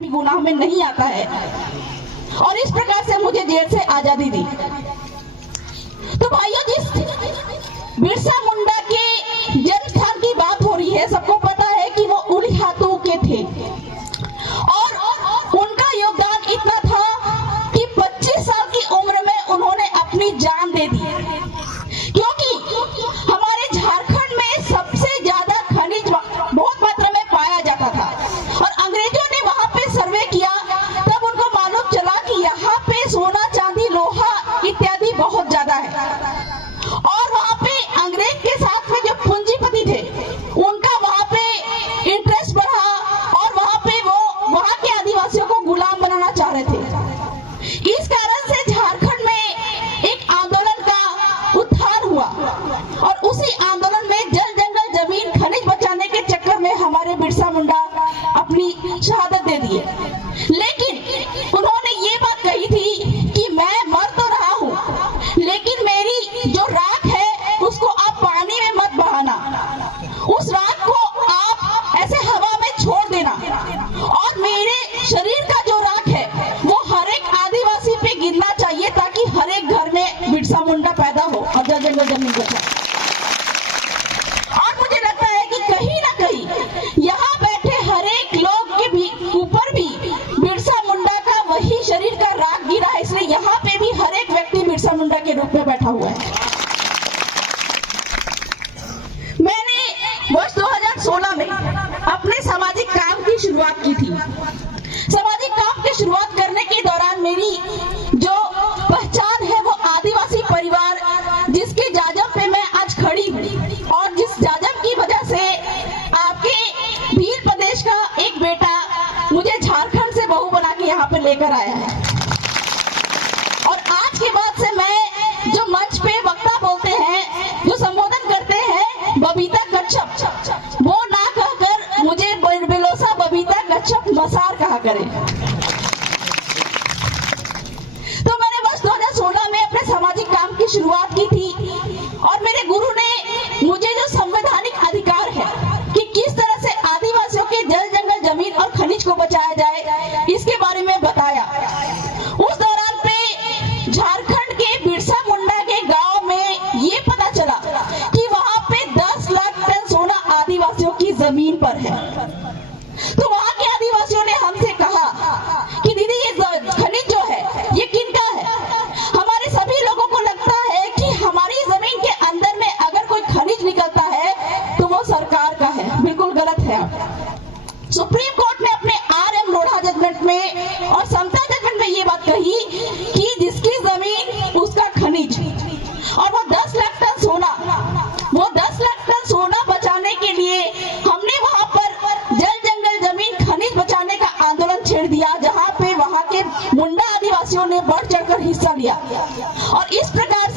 गुनाह में नहीं आता है और इस प्रकार से मुझे जेल से आजादी दी। तो भाइयों, जिस बिरसा मुंडा के जन्म स्थान की बात हो रही है, सबको पता है कि वो उलिहातू के थे और उनका योगदान इतना था कि 25 साल की उम्र में उन्होंने अपनी जान दे दी, क्योंकि हमारे झारखंड में सबसे ज्यादा खनिज बहुत मात्रा में पाया जाता था और अंग्रेजों ने वहां पे सर्वे किया, तब उनको मालूम चला कि यहाँ पे सोना चांदी लोहा इत्यादि बहुत ज्यादा है और वहां पे अंग्रेज के साथ में जो पूंजीपति थे उनका वहां पे इंटरेस्ट बढ़ा और वहां पे वो वहां के आदिवासियों को गुलाम बनाना चाह रहे थे। इस कारण से झारखंड में एक आंदोलन का उत्थान हुआ और उसी आंदोलन में जल जंगल जमीन खनिज बचाने के चक्कर में हमारे बिरसा मुंडा अपनी शहादत दे दिए। लेकिन उन्होंने ये बात कही थी कि मैं मर तो रहा हूँ, लेकिन मेरी जो राख है उसको आप पानी में मत बहाना, उस राख को आप ऐसे हवा में छोड़ देना और मेरे शरीर का जो राख है वो हर एक आदिवासी पे गिरना चाहिए ताकि हर एक घर में बिरसा मुंडा पैदा हो और जल जंगल जमीन बचाए। और मुझे लगता है कि कहीं ना कहीं यहाँ बैठे हर एक लोग के भी ऊपर भी बिरसा मुंडा का वही शरीर का राख गिरा है, इसलिए यहाँ पे भी हर एक व्यक्ति बिरसा मुंडा के रूप में बैठा हुआ है। मैंने वर्ष 2016 में अपने सामाजिक काम की शुरुआत की थी। सामाजिक काम की शुरुआत करने के दौरान मेरी जो पहचान है वो आदिवासी परिवार, जिसके जाजम पे मैं आज खड़ी हूँ और जिस जाजम की वजह से आपके भील प्रदेश का एक बेटा मुझे झारखंड से बहू बना के यहाँ पे लेकर आया है। और आज के बाद से मैं जो मंच पे वक्ता बोलते हैं, जो संबोधन करते हैं बबीता कच्छप, वो ना कहकर मुझे बेलोसा बबीता कच्छप मसार कहा करे। तो मैंने वर्ष 2016 में अपने सामाजिक काम की शुरुआत की थी और मेरे गुरु ने मुझे जो संवैधानिक अधिकार है कि किस तरह से आदिवासियों के जल जंगल जमीन और खनिज को बचाया जाए, इसके बारे में बताया। उस दौरान पे झारखंड के बिरसा मुंडा के गांव में ये पता चला कि वहां पे 10 लाख टन सोना आदिवासियों की जमीन पर है। तो वहां के आदिवासियों ने हमसे कहा कि दीदी ये खनिज जो है ये किनका है? हमारे सभी लोगों को लगता है कि हमारी जमीन के अंदर में अगर कोई खनिज निकलता है तो वो सरकार का है। बिल्कुल गलत है। सुप्रीम कोर्ट ने अपने RM लोढ़ा जजमेंट में और समता जजमेंट में ये बात कही कि जिसकी जमीन उसका खनिज, और वो 10 लाख टन सोना, वो 10 लाख टन सोना बचाने के लिए हमने वहां पर जल जंगल जमीन खनिज बचाने का आंदोलन छेड़ दिया, जहां पे वहां के मुंडा आदिवासियों ने बढ़ चढ़कर हिस्सा लिया और इस प्रकार